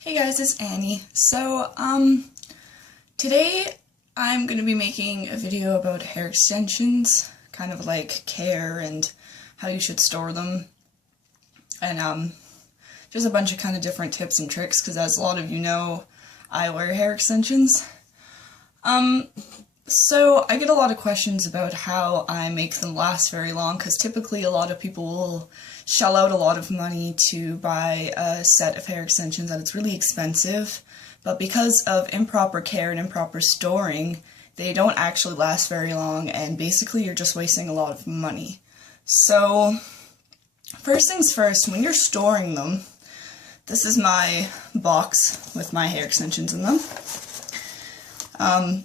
Hey guys, it's Annie. Today I'm going to be making a video about hair extensions, kind of like care and how you should store them, and just a bunch of kind of different tips and tricks, because as a lot of you know, I wear hair extensions. So I get a lot of questions about how I make them last very long, because typically a lot of people will shell out a lot of money to buy a set of hair extensions and it's really expensive, but because of improper care and improper storing, they don't actually last very long, and basically you're just wasting a lot of money. So first things first, when you're storing them, this is my box with my hair extensions in them.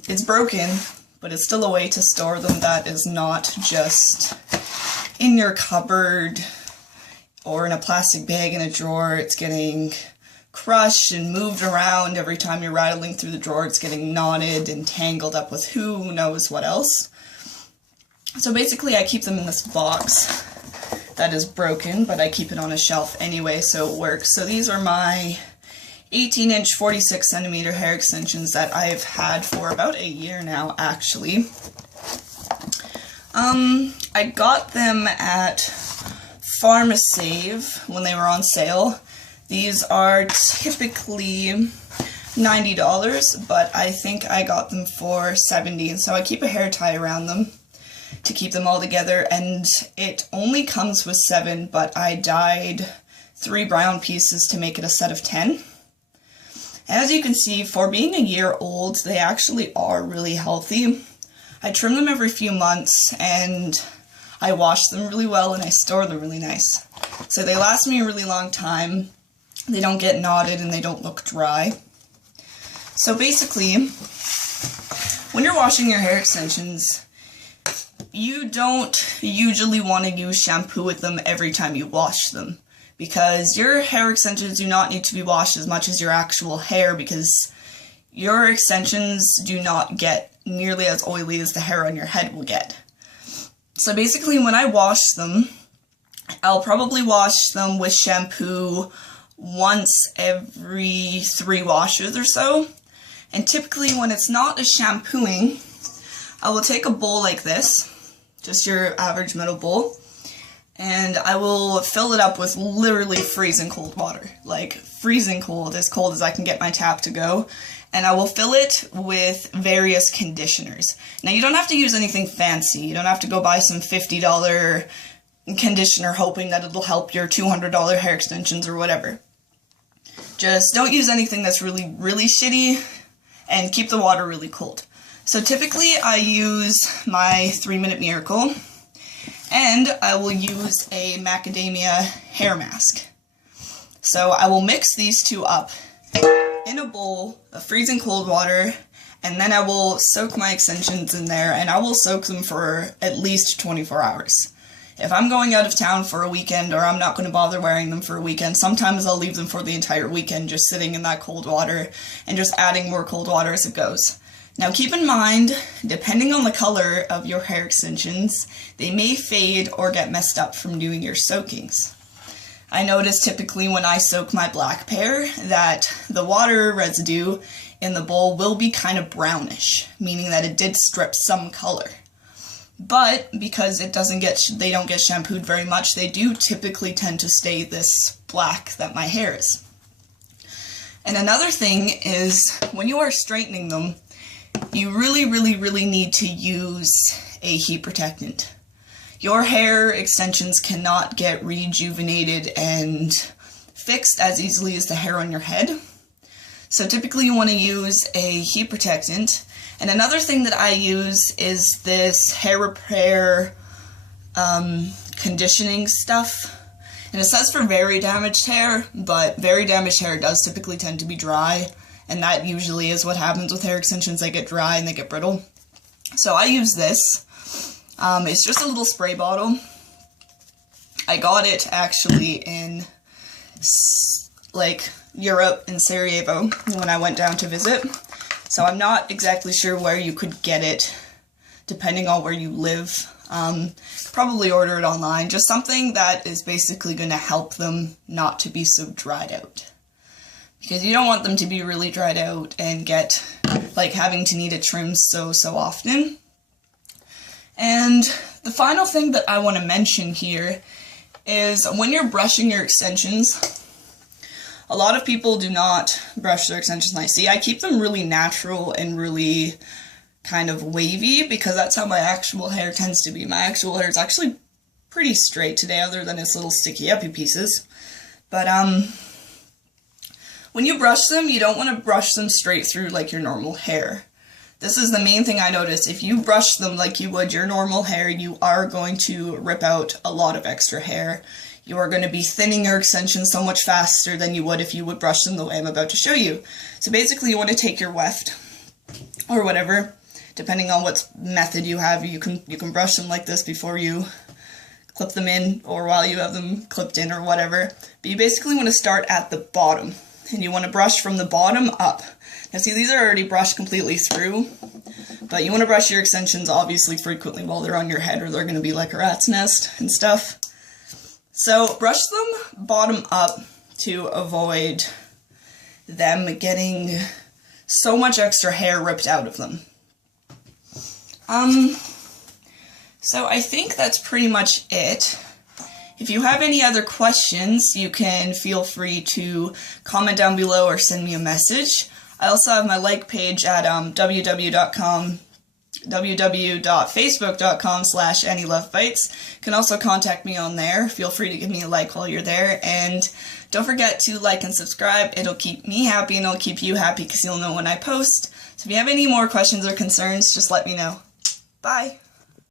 It's broken, but it's still a way to store them that is not just in your cupboard or in a plastic bag in a drawer. It's getting crushed and moved around every time you're rattling through the drawer. It's getting knotted and tangled up with who knows what else. So basically I keep them in this box that is broken, but I keep it on a shelf anyway, so it works. So these are my 18-inch 46cm hair extensions that I've had for about a year now, actually. I got them at PharmaSave when they were on sale. These are typically $90, but I think I got them for $70, and so I keep a hair tie around them to keep them all together, and it only comes with 7, but I dyed 3 brown pieces to make it a set of 10. As you can see, for being a year old, they actually are really healthy. I trim them every few months, and I wash them really well, and I store them really nice. So they last me a really long time. They don't get knotted, and they don't look dry. So basically, when you're washing your hair extensions, you don't usually want to use shampoo with them every time you wash them, because your hair extensions do not need to be washed as much as your actual hair, because your extensions do not get nearly as oily as the hair on your head will get. So basically when I wash them, I'll probably wash them with shampoo once every 3 washes or so. And typically when it's not a shampooing, I will take a bowl like this, just your average metal bowl, and I will fill it up with literally freezing cold water, like freezing cold, as cold as I can get my tap to go, and I will fill it with various conditioners. Now you don't have to use anything fancy, you don't have to go buy some $50 conditioner hoping that it'll help your $200 hair extensions or whatever. Just don't use anything that's really shitty, and keep the water really cold. So typically I use my 3-Minute Miracle, and I will use a macadamia hair mask. So I will mix these two up in a bowl of freezing cold water, and then I will soak my extensions in there, and I will soak them for at least 24 hours. If I'm going out of town for a weekend, or I'm not going to bother wearing them for a weekend, sometimes I'll leave them for the entire weekend just sitting in that cold water and just adding more cold water as it goes. Now keep in mind, depending on the color of your hair extensions, they may fade or get messed up from doing your soakings. I notice typically when I soak my black pair that the water residue in the bowl will be kind of brownish, meaning that it did strip some color. But because they don't get shampooed very much, they do typically tend to stay this black that my hair is. And another thing is, when you are straightening them, you really need to use a heat protectant. Your hair extensions cannot get rejuvenated and fixed as easily as the hair on your head. So typically you want to use a heat protectant. And another thing that I use is this hair repair conditioning stuff. And it says for very damaged hair, but very damaged hair does typically tend to be dry. And that usually is what happens with hair extensions. They get dry and they get brittle. So I use this. It's just a little spray bottle. I got it actually in Europe, in Sarajevo, when I went down to visit. So I'm not exactly sure where you could get it, depending on where you live. Probably order it online. Just something that is basically going to help them not to be so dried out. because you don't want them to be really dried out and get like having to need a trim so often. And the final thing that I want to mention here is when you're brushing your extensions, a lot of people do not brush their extensions nicely. I keep them really natural and really kind of wavy because that's how my actual hair tends to be. My actual hair is actually pretty straight today, other than its little sticky uppy pieces. But when you brush them, you don't want to brush them straight through like your normal hair. This is the main thing I noticed. If you brush them like you would your normal hair, you are going to rip out a lot of extra hair. You are going to be thinning your extensions so much faster than you would if you would brush them the way I'm about to show you. So basically you want to take your weft, or whatever, depending on what method you have. You can brush them like this before you clip them in, or while you have them clipped in, or whatever. But you basically want to start at the bottom, and you want to brush from the bottom up. Now see, these are already brushed completely through, but you want to brush your extensions obviously frequently while they're on your head, or they're going to be like a rat's nest and stuff. So brush them bottom up to avoid them getting so much extra hair ripped out of them. So I think that's pretty much it. If you have any other questions, you can feel free to comment down below or send me a message. I also have my like page at www.facebook.com/AnnieLoveBites. You can also contact me on there. Feel free to give me a like while you're there. And don't forget to like and subscribe. It'll keep me happy and it'll keep you happy because you'll know when I post. So if you have any more questions or concerns, just let me know. Bye!